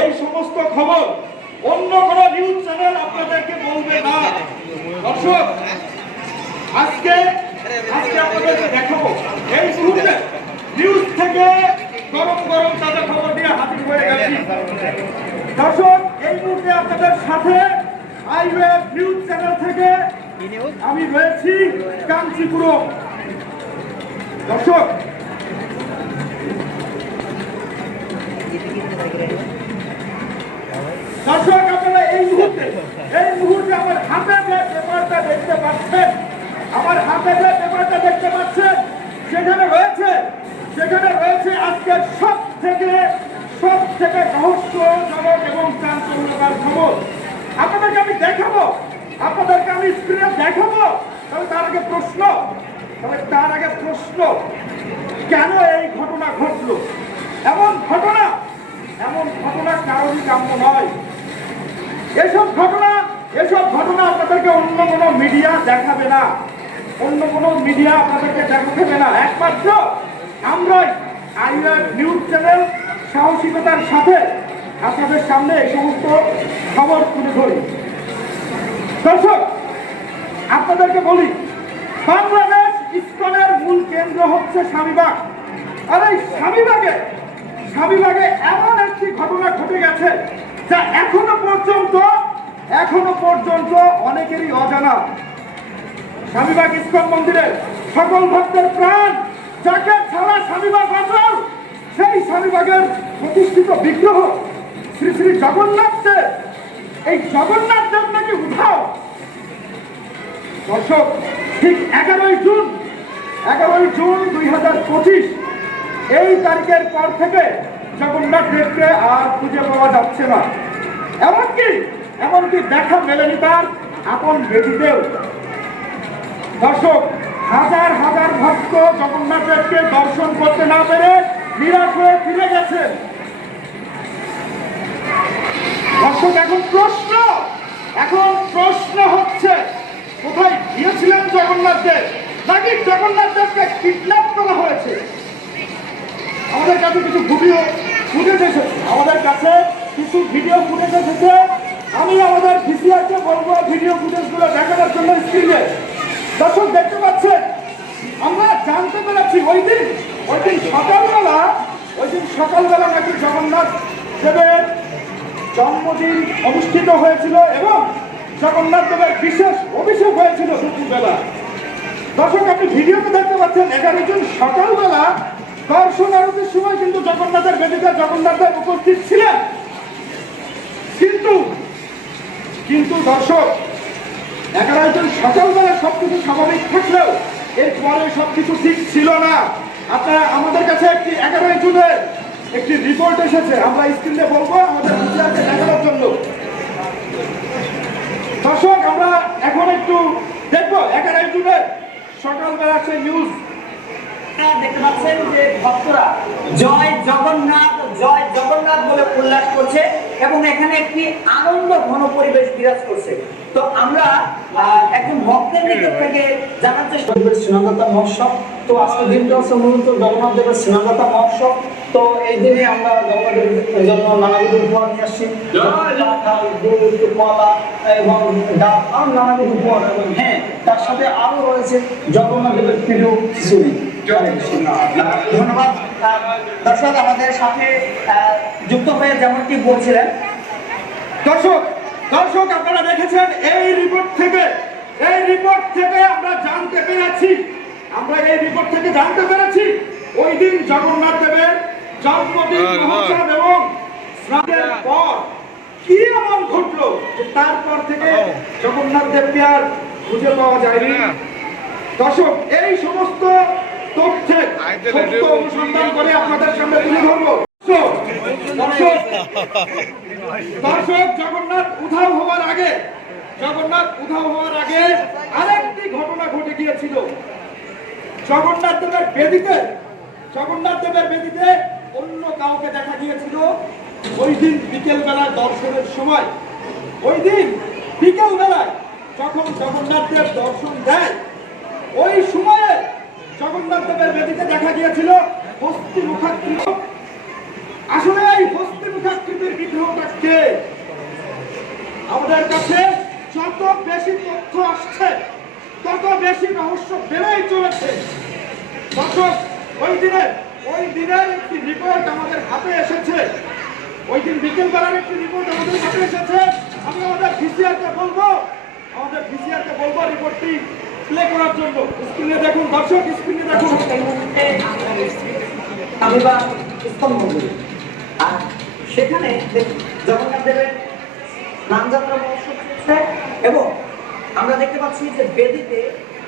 এই সমস্ত খবর অন্য কোনো নিউজ চ্যানেল আপনাদেরকে বলবে না। দর্শক, আজকে আজকে আপনাদেরকে দেখাবো। এই মুহূর্তে নিউজ থেকে গরম গরম তাজা খবর দিয়ে হাজির হয়ে গেছি। দর্শক, এই মুহূর্তে আপনাদের সাথে আইওয়েব নিউজ চ্যানেল থেকে আমি রয়েছি কাঞ্চিপুরম। দর্শক দর্শক, আপনারা এই মুহূর্তে এই মুহূর্তে আমার হাতে যে পেপারটা দেখতে পাচ্ছেন, আমার হাতে যে পেপারটা দেখতে পাচ্ছেন, সেখানে রয়েছে সেখানে রয়েছে আজকের সব থেকে সব থেকে রহস্যজনক এবং চাঞ্চল্যকর খবর। আপনাদেরকে আমি দেখাবো, আপনাদেরকে আমি স্ক্রিনে দেখাবো, তবে তার আগে প্রশ্ন, তবে তার আগে প্রশ্ন, কেন এই ঘটনা ঘটলো? এমন ঘটনা এমন ঘটনা কারোরই কাম্য নয়। এসব ঘটনা এসব ঘটনা আপনাদেরকে অন্য কোনো মিডিয়া দেখাবে না। অন্য কোনো মিডিয়া আপনাদেরকে দেখাবে না। একমাত্র আমরাই আইওয়ার নিউজ চ্যানেল সাহসিকতার সাথে আপনাদের সামনে এই সমস্ত খবর তুলে ধরি। দর্শক, আপনাদেরকে বলি, বাংলাদেশ ইস্কনের মূল কেন্দ্র হচ্ছে স্বামীবাগ আর এই স্বামীবাগে স্বামীবাগে এমন একটি ঘটনা ঘটে গেছে যা এখনও পর্যন্ত, এখনও পর্যন্ত অনেকেরই অজানা। স্বামীবাগ ইস্কন মন্দিরের সকল ভক্তের প্রাণ যাকে ছাড়া স্বামীবাগ অচল, সেই স্বামীবাগের প্রতিষ্ঠিত বিগ্রহ শ্রী শ্রী জগন্নাথ এই জগন্নাথ দেব নাকি উঠাও দর্শক, ঠিক এগারোই জুন এগারোই জুন দুই হাজার পঁচিশ, এই তারিখের পর থেকে জগন্নাথ দেবকে আর খুঁজে পাওয়া যাচ্ছে না। এমনকি এমনকি দেখা মেলেনি তার আপন বেদিতেও দর্শক, হাজার হাজার ভক্ত জগন্নাথ দেবকে দর্শন করতে না পেরে নিরাশ হয়ে ফিরে গেছেন দর্শক, এখন প্রশ্ন এখন প্রশ্ন হচ্ছে, কোথায় গিয়েছিলেন জগন্নাথ দেব নাকি জগন্নাথ দেবকে কিডন্যাপ করা হয়েছে? আমাদের কাছে কিছু ভিডিও ফুটেজ এসেছে। আমাদের কাছে কিছু ভিডিও ফুটেজ এসেছে। আমি আমাদের ভিসিআরকে বলব ভিডিও ফুটেজগুলো দেখানোর জন্য স্ক্রিনে দর্শক, দেখতে পাচ্ছেন? আমরা জানতে পেরেছি, ওই দিন ওই দিন সকালবেলা, ওই দিন সকালবেলা নাকি জগন্নাথ দেবের জন্মদিন অনুষ্ঠিত হয়েছিল এবং জগন্নাথ দেবের বিশেষ অভিষেক হয়েছিল দুপুরবেলা। দর্শক, আপনি ভিডিওতে দেখতে পাচ্ছেন, এগারো জন সকালবেলা দর্শন আরতির সময় কিন্তু জগন্নাথের বেদিতে জগন্নাথ দেব উপস্থিত ছিলেন। কিন্তু কিন্তু দর্শক, এগারো জন সকালবেলা সবকিছু স্বাভাবিক থাকলেও এরপরে সবকিছু ঠিক ছিল না। আপনারা আমাদের কাছে একটি এগারো জুনের একটি রিপোর্ট এসেছে। আমরা স্ক্রিনে বলব, আমাদের মিডিয়াকে দেখানোর জন্য দর্শক, আমরা এখন একটু দেখব এগারো জুনের সকালবেলা সেই নিউজ দেখতে পাচ্ছেন যে ভক্তরা জয় জগন্নাথ জয় জগন্নাথ বলে উল্লাস করছে। এবং এখানে একটি আনন্দ ঘন পরিবেশ বিরাজ করছে। তো আমরা একজন ভক্তের নিকট থেকে জানার চেষ্টা স্নানদাতা মহোৎসব তো আজকের দিনটা হচ্ছে মূলত জগন্নাথ দেবের মহোৎসব। তো এই দিনে আমরা জগন্নাথ দেবের জন্য নানাবিধ উপহার নিয়ে আসছি। দুধ কলা এবং আরও নানাবিধ উপহার এবং হ্যাঁ তার সাথে আরও রয়েছে জগন্নাথ দেবের প্রিয় খিচুড়ি। ধন্যবাদ। দর্শক আমাদের সাথে যুক্ত হয়ে যেমনটি বলছিলেন। দর্শক দর্শক আপনারা দেখেছেন এই রিপোর্ট থেকে এই রিপোর্ট থেকে আমরা জানতে পেরেছি। আমরা এই রিপোর্ট থেকে জানতে পেরেছি ওই দিন জগন্নাথ দেবের জন্মদিন মহোৎসব এবং স্নানের পর কি এমন ঘটলো যে তারপর থেকে জগন্নাথ দেবকে আর খুঁজে পাওয়া যায়নি? দর্শক এই সমস্ত তথ্যের সত্য অনুসন্ধান করে আপনাদের সামনে তুলে ধরবো। দর্শক জগন্নাথ উধাও হওয়ার আগে জগন্নাথ উধাও হওয়ার আগে আরেকটি ঘটনা ঘটে গিয়েছিল। জগন্নাথ দেবের বেদিতে জগন্নাথ দেবের বেদিতে অন্য কাউকে দেখা গিয়েছিল। ওই দিন বিকেল বেলায় দর্শনের সময়। ওই দিন বিকেল বেলায় যখন জগন্নাথ দেব দর্শন দেয় ওই সময়ে জগন্নাথ দেবের বেদিতে দেখা গিয়েছিল হস্তি মুখাকৃত। আসলে এই হস্তি মুখাকৃতির বিগ্রহ আমাদের কাছে যত বেশি তথ্য আসছে, তত বেশি রহস্য বেড়েই চলেছে। দর্শক, ওই দিনে, ওই দিনের একটি রিপোর্ট আমাদের হাতে এসেছে। ওই দিন বিকেল বেলার একটি রিপোর্ট আমাদের হাতে এসেছে। আমি আমাদের ভিসিআরকে বলব, আমাদের ভিসিআরকে বলব রিপোর্টটি প্লে করার জন্য স্ক্রিনে দেখুন দর্শক স্ক্রিনে দেখুন আর সেখানে জগন্নাথ দেবের নামযাত্রা মহোৎসব চলছে এবং আমরা দেখতে পাচ্ছি যে বেদিতে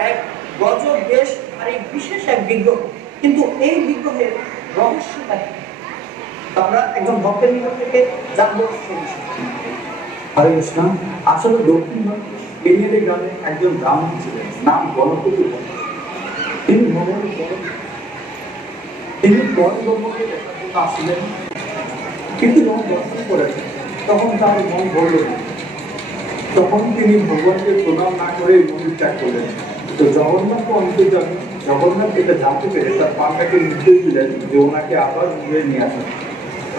এক গজ বেশ আর এই বিশেষ এক বিগ্রহ কিন্তু এই বিগ্রহের রহস্যটা কি? আমরা একজন ভক্তের নিকট থেকে জানব সেই বিষয়ে। হরে কৃষ্ণ আসলে দক্ষিণ পেরিয়ারি গ্রামে একজন ব্রাহ্মণ ছিলেন, নাম গণপতি তিনি তিনি দেখার জন্য আসলেন। কিন্তু যখন দর্শন তখন তার মন ভরল তখন তিনি ভগবানকে প্রণাম না করে মন্দির ত্যাগ করলেন। তো জগন্নাথ অন্তর্জামী জগন্নাথ এটা জানতে পেরে তার পান্ডাকে নির্দেশ দিলেন যে ওনাকে আবার মন্দিরে নিয়ে আসেন।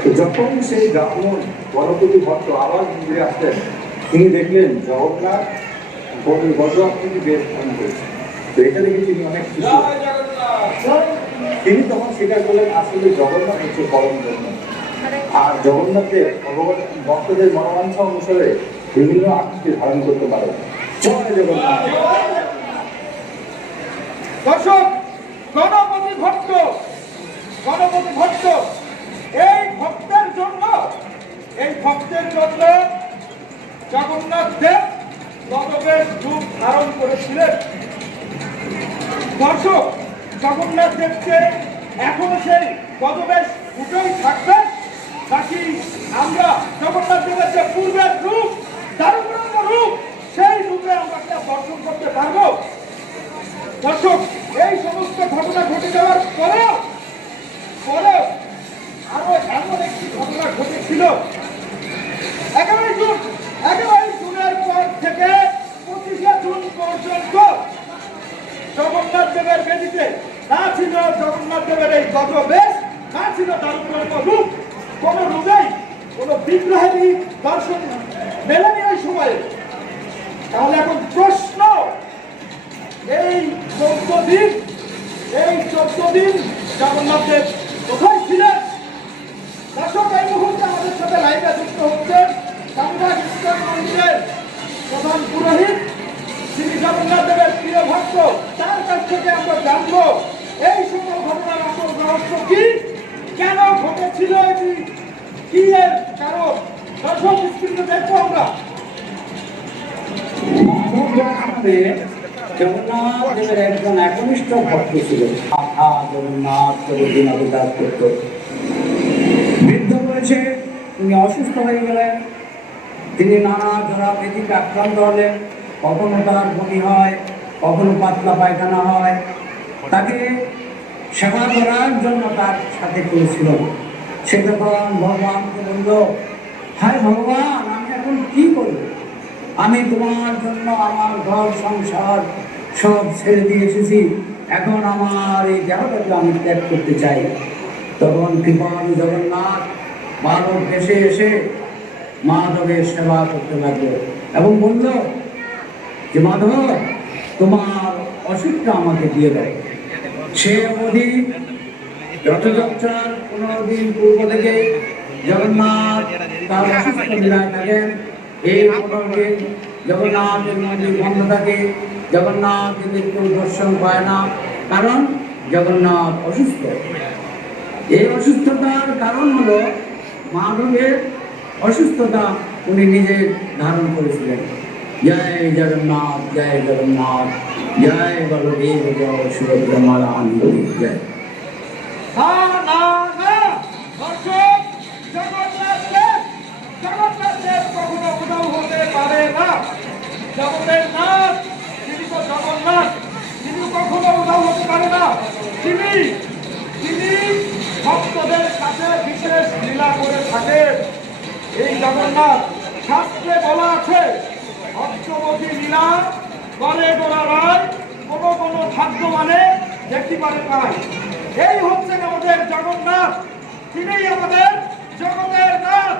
তো যখন সেই ব্রাহ্মণ গণপতি ভট্ট আবার মন্দিরে আসলেন, তিনি দেখলেন জগন্নাথ গজ তিনি বেশ ধ্যান করেছেন তো এটা দেখে তিনি অনেক হলেন। তিনি তখন স্বীকার করলেন আসলে জগন্নাথ হচ্ছে পরম ব্রহ্ম আর জগন্নাথের ভগবান ভক্তদের মনোবাঞ্ছা অনুসারে বিভিন্ন আকৃতি ধারণ করতে পারে। জয় জগন্নাথ! দর্শক গণপতি ভট্ট গণপতি ভট্ট এই ভক্তের জন্য এই ভক্তের জন্য জগন্নাথ দেব গণবেশ রূপ ধারণ করেছিলেন। দর্শক, জগন্নাথ দেবকে এখনও সেই গজবেশ উঠেই থাকবে, নাকি আমরা জগন্নাথ দেবের যে পূর্বের রূপ দারুণ রূপ, সেই রূপে আমরা আর দর্শন করতে পারব? দর্শক, এই সমস্ত ঘটনা ঘটে যাওয়ার পরেও পরেও আরও এমন একটি ঘটনা ঘটেছিল একেবারে জুন একেবারে জুনের পর থেকে পঁচিশে জুন পর্যন্ত জগন্নাথ দেবের বেদিতে না ছিল জগন্নাথ দেবের এই না ছিল রূপ। কোন রূপেই, কোন বিগ্রহেরই দর্শন মেলেনি ওই সময়ে। তাহলে এখন প্রশ্ন, এই চোদ্দ দিন, এই চোদ্দ দিন জগন্নাথ দেব কোথায় ছিলেন? দর্শক একনিষ্ঠ বৃদ্ধ তিনি অসুস্থ হয়ে গেলেন। তিনি নানা জোড়া ব্যাধিতে আক্রান্ত হলেন কখনো তার বমি হয়, কখনো পাতলা পায়খানা হয়। তাকে সেবা করার জন্য তার সাথে করেছিল সে তখন ভগবানকে বলল হায় ভগবান, আমি এখন কি করব? আমি তোমার জন্য আমার ঘর, সংসার সব ছেড়ে দিয়ে এসেছি। এখন আমার এই দেহটাকে আমি ত্যাগ করতে চাই। তখন কৃপণ জগন্নাথ মাধব এসে এসে মাধবের সেবা করতে লাগল এবং বলল, যে মাধব, তোমার অসুখটা আমাকে দিয়ে দাও। সে অবধি রথযাত্রার পনেরো দিন পূর্ব থেকে জগন্নাথ তার অসুস্থ বিদায় থাকেন এই দিন জগন্নাথের মন্দির বন্ধ থাকে জগন্নাথ মৃত্যুর দর্শন পায় না কারণ জগন্নাথ অসুস্থ এই অসুস্থতার কারণ হলো মাধবের অসুস্থতা উনি নিজে ধারণ করেছিলেন জয় জগন্নাথ জয় জগন্নাথ জয় বলদেব জয় সুভদ্রা মালা জয় জগতের নাথ তিনি তো জগন্নাথ তিনি কখনো কোথাও হতে পারে না। তিনি তিনি ভক্তদের সাথে বিশেষ লীলা করে থাকেন। এই জগন্নাথ শাস্ত্রে বলা আছে অষ্টমতী লীলা করে গোড়া রায়, কোনো কোনো ভাগ্যমানে দেখতে পারে পায়। এই হচ্ছেন আমাদের জগন্নাথ। তিনিই আমাদের জগতের নাথ